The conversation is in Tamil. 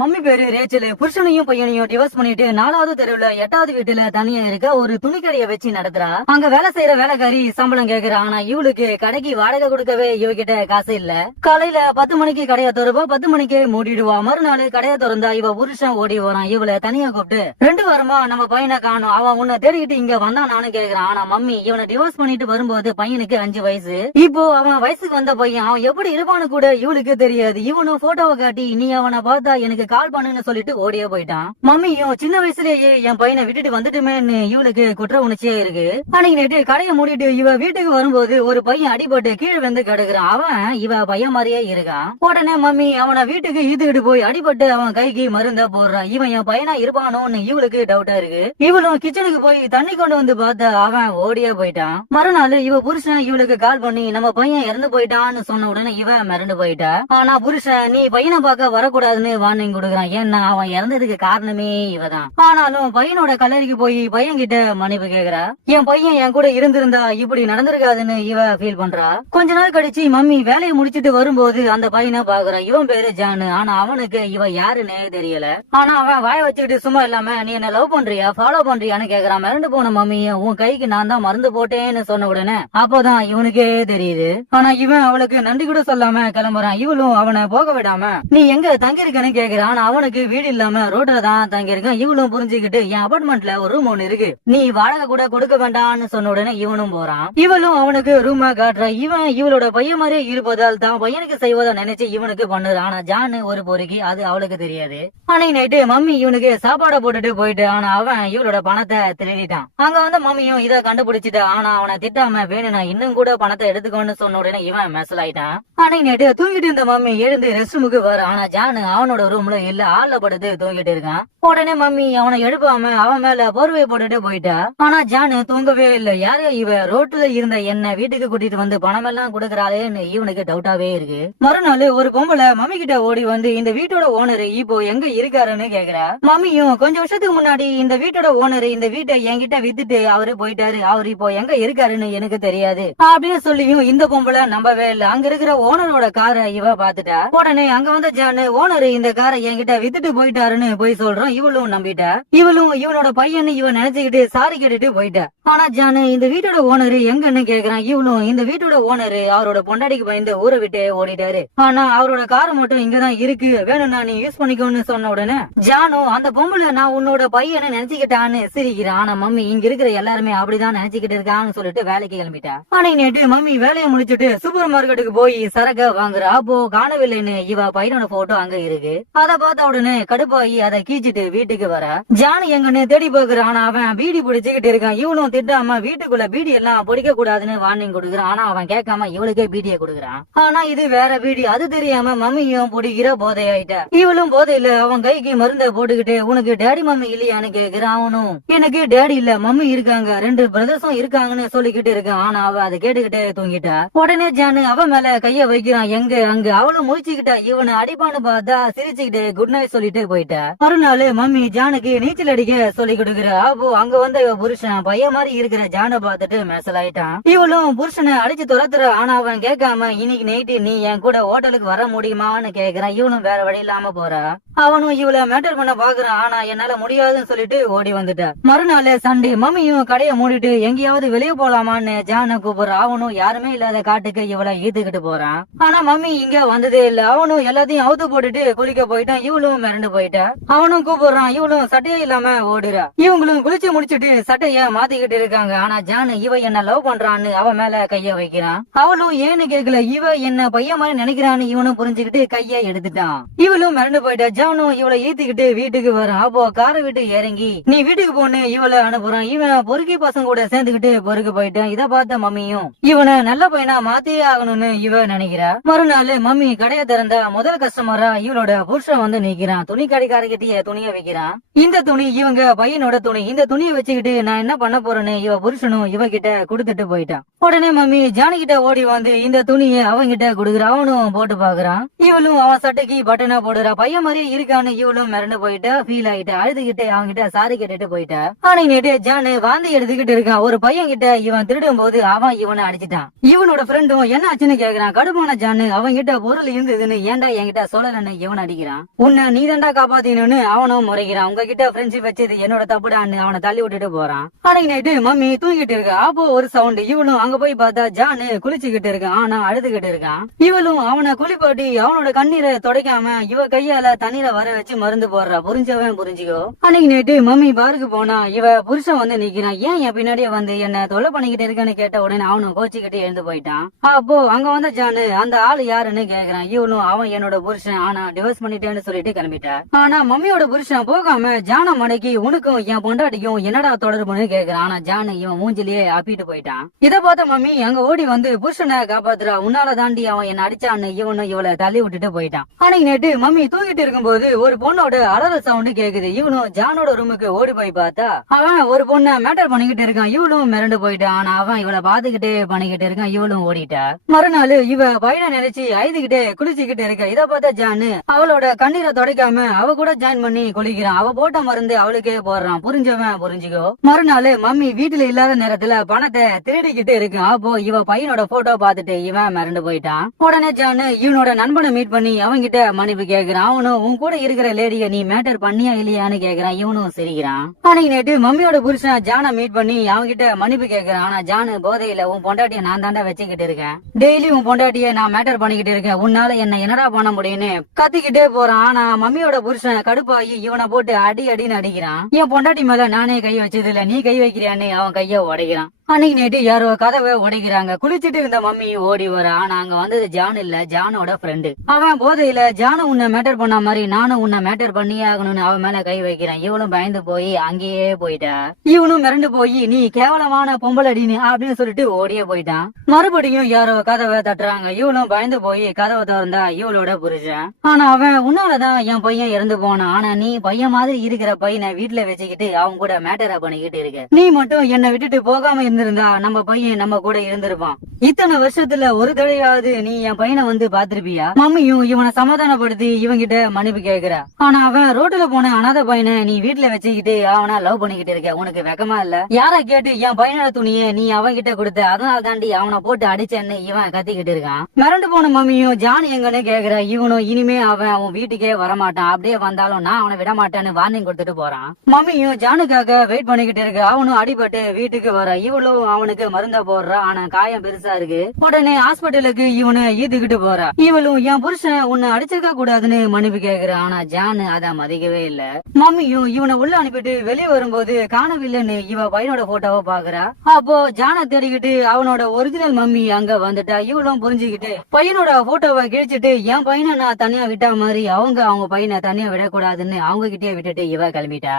மம்மி பேரு ரேச்சல். புருஷனையும் பையனையும் டிவோர்ஸ் பண்ணிட்டு 4வது தெருவுல 8வது வீட்டுல தனியா இருக்க ஒரு துணிக்கடையை வச்சு நடத்துறா. அங்க வேலை செய்யற வேலைக்காரி சம்பளம் கேக்குறா. ஆனா இவளுக்கு கடைக்கு வாடகை கொடுக்கவே இவகிட்ட காசு இல்ல. காலையில 10 மணிக்கு கடையை திறப்பா, 10 மணிக்கு மூடிடுவா. மறுநாள் கடையை திறந்தா இவ புருஷன் ஓடி வரான். இவளை தனியா கூப்பிட்டு 2 வாரமா நம்ம பையனை காணும், அவன் உன்னை தேடிக்கிட்டு இங்க வந்தா நானும் கேக்குறான். ஆனா மம்மி இவனை டிவோர்ஸ் பண்ணிட்டு வரும்போது பையனுக்கு 5 வயசு. இப்போ அவன் வயசுக்கு வந்த பையன், அவன் எப்படி இருப்பான்னு கூட இவளுக்கு தெரியாது. இவனும் போட்டோவை காட்டி நீ அவனை பார்த்தா எனக்கு கால் பண்ணுன்னு சொல்லிட்டு ஓடியே போயிட்டான். மம்மியும் சின்ன வயசுலயே என் பையனை விட்டுட்டு வந்துட்டுமேன்னு இவளுக்கு குற்ற உணர்ச்சியா இருக்கு. அன்னைக்கு நேற்று கடையை மூடிட்டு இவ வீட்டுக்கு வரும்போது ஒரு பையன் அடிபட்டு கீழே வந்து கிடக்குறான். அவன் இவ பையன் மாதிரியே இருக்கான். உடனே மம்மி அவனை வீட்டுக்கு இழுத்துக்கிட்டு போய் அடிபட்டு அவன் கைக்கு மருந்த போடுறான். இவன் என் பையனா இருப்பானோன்னு இவளுக்கு டவுட்டா இருக்கு. இவளும் கிச்சனுக்கு போய் தண்ணி கொண்டு வந்து பார்த்தா அவன் ஓடியே போயிட்டான். மறுநாள் இவ புருஷன் இவளுக்கு கால் பண்ணி நம்ம பையன் இறந்து போயிட்டான்னு சொன்ன உடனே இவ மிரண்டு போயிட்டா. ஆனா புருஷன் நீ பையனை பார்க்க வரக்கூடாதுன்னு வார்னிங் கொடுக்குறான். ஏன்னா அவன் இறந்ததுக்கு காரணமே இவதான். ஆனாலும் பையனோட கல்லறைக்கு போய் பையன் கிட்ட மன்னிப்பு கேக்குறா. என் பையன் என் கூட இருந்திருந்தா இப்படி நடந்திருக்காதுன்னு இவ ஃபீல் பண்றா. கொஞ்ச நாள் கழிச்சு மம்மி வேலையை முடிச்சிட்டு வரும்போது அந்த பையனை பாக்குறான். இவன் பேரு ஜானு. ஆனா அவனுக்கு இவ யாருன்னே தெரியல. ஆனா அவன் வாய வச்சுக்கிட்டு சும்மா இல்லாம நீ என்ன லவ் பண்றியா ஃபாலோ பண்றியான்னு கேக்குறான். மிரண்டு போன மம்மிய உன் கைக்கு நான் தான் மருந்து போட்டேன்னு சொன்ன உடனே அப்போதான் இவனுக்கே தெரியுது. ஆனா இவன் அவளுக்கு நன்றி கூட சொல்லாம கிளம்புறான். இவளும் அவனை போக விடாம நீ எங்க தங்கிருக்கன்னு கேக்குறான். அவனுக்கு வீடு இல்லாம ரோட்ல தான் தங்கி இருக்கான். இவளும் புரிஞ்சுக்கிட்டு என் அபார்ட்மெண்ட்ல ஒரு ரூம் ஒண்ணு இருக்கு, நீ வாடகை கூட கொடுக்க வேண்டாம்னு சொன்ன உடனே இவனும் போறான். இவளும் அவனுக்கு ரூமா காட்டுறா. இவன் இவளோட பையன் மாதிரியே இருப்பதால் தான் பையனுக்கு செய்வதா நினைச்சு இவனுக்கு பண்ணுறான். ஆனா ஜானு ஒரு பொறுக்கி, அது அவளுக்கு தெரியாது. அன்னைக்கு நைட்டு மம்மி இவனுக்கு சாப்பாடை போட்டுட்டு போயிட்டு ஆனா அவன் இவளோட பணத்தை திருடிட்டான். அங்க வந்து மம்மியும் இதை கண்டுபிடிச்சிட்டா. ஆனா அவனை திட்டாம வேணும்னா இன்னும் கூட பணத்தை எடுத்துக்கோன்னு சொன்ன உடனே இவன் மெசல் ஆயிட்டான். அன்னைக்கு நைட்டு தூங்கிட்டு இருந்த மம்மி எழுந்து ரெஸ்ட் ரூமுக்கு வர. ஆனா ஜானு அவனோட ரூம்ல இல்ல, ஆள்ல படுத்து தூங்கிட்டு இருக்கான். உடனே மம்மி அவனை எழுப்பாம அவன் மேல போர்வையை போட்டுட்டு போயிட்டா. ஆனா ஜானு தூங்கவே இல்ல. யாரையா இவ ரோட்ல இருந்த என்ன வீட்டுக்கு கூட்டிட்டு வந்து பணம் எல்லாம் கொடுக்கறாளேன்னு இவனுக்கு டவுட்டாவே இருக்கு. மறுநாள் ஒரு பொம்பளை மம்மி கிட்ட ஓடி வந்து இந்த வீட்டோட ஓனர் இப்போ எங்க இருக்காருன்னு கேக்குறா. மம்மியும் கொஞ்ச வருஷத்துக்கு முன்னாடி இந்த வீட்டோட ஓனர் இந்த வீட்டை என்கிட்ட வித்துட்டு அவரு போயிட்டாரு, அவரு இப்போ எங்க இருக்காருன்னு எனக்கு தெரியாது அப்படின்னு சொல்லியும் இந்த பொம்பளை நம்பவே இல்ல. அங்க இருக்கிற ஓனரோட காரை இவ பாத்துட்டா. உடனே அங்க வந்த ஜானு ஓனர் இந்த காரை என்கிட்ட வித்துட்டு போயிட்டாருன்னு போய் சொல்றான். இவளும் நம்பிட்டா. இவளும் இவனோட பையன் இவன் நினைச்சுக்கிட்டு சாரி கேட்டுட்டு போயிட்டா. ஆனா ஜானு இந்த வீட்டோட ஓனர் எங்கன்னு கேக்குறான். இவளும் இந்த வீட்டோட ஓனர் அவரோட பொண்டாடிக்கு பயந்து ஊரை விட்டு ஓடிட்டாரு, ஆனா அவரோட கார் மட்டும் இங்கதான் இருக்கு, வேணும்னா நீ யூஸ் பண்ணிக்கோன்னு சொன்ன உடனே ஜானு அந்த பொம்பளை நான் உன்னோட பையனை நினைச்சுக்கிட்டான்னு சிரிக்கிறான். ஆனா மம்மி இங்க இருக்கிற எல்லாருமே அப்படிதான் நினைச்சுக்கிட்டு இருக்கான்னு சொல்லிட்டு வேலைக்கு கிளம்பிட்டா. ஆனா நேற்று மம்மி வேலையை முடிச்சுட்டு சூப்பர் மார்க்கெட்டுக்கு போய் சரக்க வாங்குறா. அப்போ காணவில்லைன்னு இவ பையனோட போட்டோ அங்க இருக்கு. அத பார்த்த உடனே கடுப்பாகி அதை கீச்சிட்டு வீட்டுக்கு வர. ஜானு எங்கன்னு தேடி போக்குறான். ஆனா அவன் பீடி பிடிச்சுக்கிட்டு இருக்கான். இவளும் திட்டாம வீட்டுக்குள்ள பீடி எல்லாம் பிடிக்க கூடாதுன்னு வார்னிங் கொடுக்குறான். ஆனா அவன் கேட்காம இவளுக்கே பீடியை கொடுக்குறான். ஆனா இது வேற பீடி, அது தெரியாம மம்மியும் பிடிக்கிற போதையாயிட்டா. இவளும் போதையில அவன் கைக்கு மருந்த போட்டுக்கிட்டு உனக்கு டேடி மம்மி இல்லையான்னு கேக்குறான். அவனும் எனக்கு டேடி இல்ல மம்மி இருக்காங்க, 2 பிரதர்ஸும் இருக்காங்கன்னு சொல்லிக்கிட்டு இருக்கான். ஆனா அவ அதை கேட்டுக்கிட்டே தூங்கிட்டா. உடனே ஜானு அவன் மேல கைய வைக்கிறான். எங்க அங்க அவளும் முடிச்சுக்கிட்டா. இவனை அடிப்பான்னு பார்த்தா சிரிச்சுக்கிட்டு குட் நைட் சொல்லிட்டு போயிட்டா. மறுநாள் மம்மி ஜானுக்கு நீச்சல் அடிக்க சொல்லி கொடுக்குறா. அப்போ அங்க வந்த இவ புருஷன் பையன் மாதிரி இருக்கிற ஜானை பார்த்துட்டு மெசல் ஆயிட்டான். இவளும் புருஷனை அடிச்சு துரத்துற. ஆனா அவன் கேட்காம இன்னைக்கு நைட்டு நீ என் கூட ஹோட்டலுக்கு வர முடியுமான்னு கேக்குறான். இவனும் வேற வழி இல்லாம போறா. அவனும் இவளை மேட்டர் பண்ண பாக்குறான். ஆனா என்னால முடியாதுன்னு சொல்லிட்டு ஓடி வந்துட்டா. மறுநாள் சண்டே மம்மியும் கடையை மூடிட்டு எங்கேயாவது வெளியே போலாமான்னு ஜான கூப்பிடுற. அவனும் யாருமே இல்லாத காட்டுக்கு இவளை ஈத்துக்கிட்டு போறான். ஆனா மம்மி இங்க வந்ததே இல்ல. அவனும் எல்லாத்தையும் அவுத்து போட்டுட்டு குளிக்க போயிட்டான். இவளும் மிரண்டு போயிட்டா. அவனும் கூப்பிடுறான். இவளும் சட்டையே இல்லாம ஓடுறா. இவங்களும் குளிச்சு முடிச்சுட்டு சட்டைய மாத்திக்கிட்டு இருக்காங்க. ஆனா ஜானு இவ என்ன லவ் பண்றான்னு அவ மேல கைய வைக்கிறான். அவளும் ஏன்னு கேட்கல. இவ என்ன பையன் மாதிரி நினைக்கிறான்னு இவனும் புரிஞ்சுக்கிட்டு கைய எடுத்துட்டான். இவளும் மிரண்டு போயிட்டா. ஜானும் இவளை ஈத்துக்கிட்டு வீட்டுக்கு வரான். அப்போ காரை விட்டு இறங்கி நீ வீட்டுக்கு போன்னு இவளை அனுப்புறான். இவன் பொறுக்கி பசங்க கூட சேர்ந்துக்கிட்டு பொறுக்கு போயிட்டான். இத பார்த்த மம்மியும் இவனை நல்ல பையனா மாத்தியே ஆகணும்னு இவ நினைக்கிறா. மறுநாள் மம்மி கடையை திறந்தா முதல் கஸ்டமரா இவளோட புருஷன் வந்து நிக்கிறான். துணி கடைக்காரர்கிட்டயே துணியை வைக்கிறான். இந்த துணி இவங்க பையனோட துணி. இந்த துணியை வச்சுக்கிட்டு நான் என்ன பண்ண போறேன்னு இவ புருஷனும் இவகிட்ட கொடுத்துட்டு போயிட்டான். உடனே மம்மி ஜானு கிட்ட ஓடி வந்து இந்த துணியை அவங்கிட்ட கொடுக்குற. அவனும் போட்டு பாக்குறான். இவளும் அவன் சட்டைக்கு பட்டனா போடுறா. பையன் மாதிரியே இருக்கான்னு இவளும் மிரண்டு போயிட்டா. ஃபீல் ஆயிட்டா. அழுதுகிட்டு அவங்கிட்ட சாரி கேட்டுட்டு போயிட்டா. ஆனா நேற்று ஜானு வாந்தி எடுத்துக்கிட்டு இருக்கான். ஒரு பையன் கிட்ட இவன் திருடும் போது அவன் இவனை அடிச்சிட்டான். இவனோட ஃப்ரெண்டும் என்ன ஆச்சுன்னு கேக்குறான். கடுப்பான ஜானு அவன் கிட்ட பொருள் இருந்ததுன்னு ஏன்டா என்கிட்ட சொல்லலன்னு இவன் அடிக்கிறான். உன்னை நீதாண்டா காப்பாத்தினு அவனும் முறைக்கிறான். உங்ககிட்ட ஃப்ரெண்ட்ஷிப் வச்சது என்னோட தப்புடான்னு அவனை தள்ளி விட்டுட்டு போறான். அன்னைக்கு நைட்டு மம்மி தூங்கிட்டு இருக்கா. அப்போ ஒரு சவுண்ட். இவளும் அங்க போய் பார்த்தா ஜானு குளிச்சுக்கிட்டு இருக்கான். ஆனா அழுதுகிட்டு இருக்கான். இவளும் அவனை குளிப்பாட்டி அவனோட கண்ணீரை துடைக்காம இவ கையால தண்ணீரை வர வச்சு மருந்து போடுறா. புரிஞ்சவன் புரிஞ்சுக்கோ. அன்னைக்கு நைட்டு மம்மி பாருக்கு போனா இவ புருஷன் வந்து நிக்கிறான். ஏன் என் பின்னாடியே வந்து என்ன தொலை பண்ணிக்கிட்டு இருக்கேன்னு கேட்ட உடனே அவனும் கோச்சிக்கிட்டு எழுந்து போயிட்டான். அப்போ அங்க வந்த ஜானு அந்த ஆளு யாருன்னு கேக்குறான். இவனும் அவன் என்னோட புருஷன், ஆனா டிவோர்ஸ் பண்ணிட்டேன்னு சொல்லிட்டு கிளம்பிட்டா. ஆனா மம்மியோட புருஷன் போகாம ஜான மடக்கி உனக்கும் என் பொண்டாட்டிக்கும் என்னடா தொடர்புன்னு கேக்குறான். ஆனா ஜானு இவன் மூஞ்சிலேயே அப்பிட்டு போயிட்டான். இத பார்த்த மம்மி அங்க ஓடி வந்து புருஷனை காப்பாத்துறா. உன்னால தாண்டி அவன் என்ன அடிச்சான்னு இவனும் இவளை தள்ளி விட்டுட்டு போயிட்டான். அன்னைக்கு நேற்று மம்மி தூங்கிட்டு இருக்கும்போது ஒரு பொண்ணோட அலறல் சவுண்ட் கேக்குது. இவனும் ஜானோட ரூமுக்கு ஓடி போய் பார்த்தா அவன் ஒரு பொண்ணை மேட்டர் பண்ணிக்கிட்டு இருக்கான். இவளும் மிரண்டு போயிட்டான். ஆனா அவன் இவளை பாத்துக்கிட்டே பண்ணிக்கிட்டு இருக்கான். இவளும் ஓடிட்டா. மறுநாள் இவ பையனை நினைச்சு அழுதுகிட்டே குளிச்சுக்கிட்டு இருக்க. இத பார்த்தா ஜானு அவளோட கண்ணீரை துடைக்காம அவ கூட ஜாயின் பண்ணி குளிக்கிறான். அவ போட்ட மருந்து அவளுக்கே போடுறான். புரிஞ்சவன் புரிஞ்சுக்கோ. மறுநாள் மம்மி வீட்டுல இல்லாத நேரத்துல பணத்தை திருடிக்கிட்டு இருக்கான். அப்போ இவ பையனோட போட்டோ பாத்துட்டு இவன் மிரண்டு போயிட்டான். உடனே ஜானு இவனோட நண்பனை மீட் பண்ணி அவன்கிட்ட மன்னிப்பு கேக்குறான். அவனும் உன் கூட இருக்கிற லேடிய நீ மேட்டர் பண்ணியா இல்லையான்னு கேக்குறான். இவனும் சிரிக்கிறான். அன்னைக்கு நேற்று மம்மியோட புருஷன் ஜானை மீட் பண்ணி அவன்கிட்ட மன்னிப்பு கேக்குறான். ஆனா ஜானு போதையில உன் பொண்டாட்டிய நான் தாண்டா வச்சுக்கிட்டு இருக்கேன். டெய்லி உன் பொண்டாட்டிய நான் மேட்டர் பண்ணிக்கிட்டு இருக்கேன். உன்னால என்ன என்னடா பண்ண முடியும்னு கத்திக்கிட்டே போறான். ஆனா மம்மியோட புருஷன் கடுப்பாகி இவனை போட்டு அடி அடின்னு அடிக்கிறான். என் பொண்டாட்டி மேல நானே கை வச்சது இல்ல, நீ கை வைக்கிறியான்னு அவன் கைய உடைக்கிறான். அன்னைக்கு நேற்று யாரோ கதவை உடைக்கிறாங்க. குளிச்சுட்டு இருந்த மம்மி ஓடி வர. ஆனா அங்க வந்தது ஜான் இல்ல, ஜானோட ஃப்ரெண்டு. அவன் போதையில ஜானு உன்னை மேட்டர் பண்ண மாதிரி நானும் உன்னை மேட்டர் பண்ணியே ஆகணும்னு அவன் மேல கை வைக்கிறான். இவனும் பயந்து போய் அங்கேயே போயிட்டா. இவனும் மிரண்டு போய் நீ கேவலமான பொம்பளடின்னு அப்படின்னு சொல்லிட்டு ஓடியே போயிட்டான். மறுபடியும் யாரோ கதவை தட்டுறாங்க. இவனும் பயந்து போய் கதவை திறந்தா இவளோட புருஷன். ஆனா அவன் உன்னாலதான் என் பையன் இறந்து போனான். ஆனா நீ பையன் மாதிரி இருக்கிற பையனை வீட்டுல வச்சுக்கிட்டு அவன் கூட மேட்டரா பண்ணிக்கிட்டு இருக்க. நீ மட்டும் என்னை விட்டுட்டு போகாம இருந்தா நம்ம பையன் நம்ம கூட இருந்திருப்பான். இத்தனை வருஷத்துல ஒரு தடையாவது நீ என் பையனை வந்து பாத்திருப்பியா? மம்மியும் இவனை சமாதானப்படுத்தி இவங்கிட்ட மன்னிப்பு கேக்குறா. ஆனா அவன் ரோட்ல போன அனாதை பையனை நீ வீட்டுல வச்சுக்கிட்டு அவனா லவ் பண்ணிக்கிட்டு இருக்க. உனக்கு வெக்கமா இல்ல? யார கேட்டு என் பையனோட துணியை நீ அவன்கிட்ட கொடுத்த, அதனால தாண்டி அவனை போட்டு அடிச்சேன்னு இவன் கத்திக்கிட்டு இருக்கான். மிரண்டு போன மம்மியும் ஜான் எங்கன்னு கேக்குற. இவனும் இனிமே அவன் வீட்டுக்கே வரமாட்டான், அப்படியே வந்தாலும் நான் அவனை விட மாட்டேன்னு வார்னிங் கொடுத்துட்டு போறான். மம்மியும் ஜானுக்காக வெயிட் பண்ணிக்கிட்டு இருக்கு. அவனும் அடிபட்டு வீட்டுக்கு வர. இவளும் அவனுக்கு மருந்த போடுறா. ஆனா காயம் பெருசா இருக்கு. உடனே ஹாஸ்பிட்டலுக்கு இவனை ஈதுகிட்டு போறா. இவளும் என் புருஷன் உன்னை அடிச்சிருக்க கூடாதுன்னு மன்னிப்பு கேக்குற. ஆனா ஜானு அத மதிக்கவே இல்ல. மம்மியும் இவனை உள்ள அனுப்பிட்டு வெளியே வரும்போது காணவில்லைன்னு இவ பையனோட போட்டோவை பாக்குறா. அப்போ ஜானை தேடிக்கிட்டு அவனோட ஒரிஜினல் மம்மி அங்க வந்துட்டா. இவளும் புரிஞ்சுக்கிட்டு பையனோட போட்டோவை கிழிச்சிட்டு என் பையனை நான் தனியா விட்டா மாதிரி அவங்க பையனை தனியா விடக்கூடாதுன்னு அவங்க கிட்டே விட்டுட்டு இவ கிளம்பிட்டா.